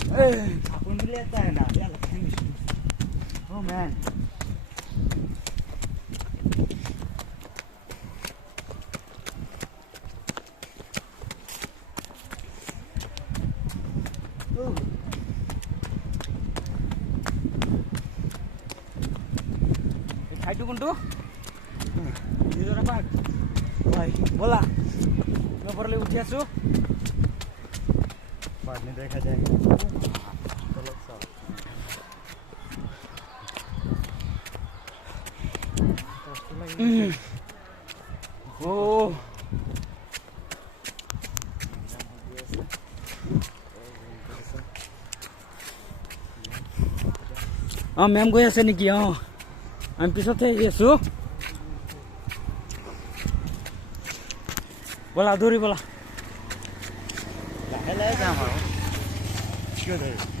आपण भी लेता है ना यार oh man ঠাইটো কোনটো নিজৰা পাৰ্ক হয় বলা ওপৰলৈ উঠি আছো পানী দেখা যায় তলত চাও ও মেম গৈ আছে নেকি আমি পিছতে আছো বলা দৌৰি বলা লাহে লাহে যাম আৰু কিয় ধৰি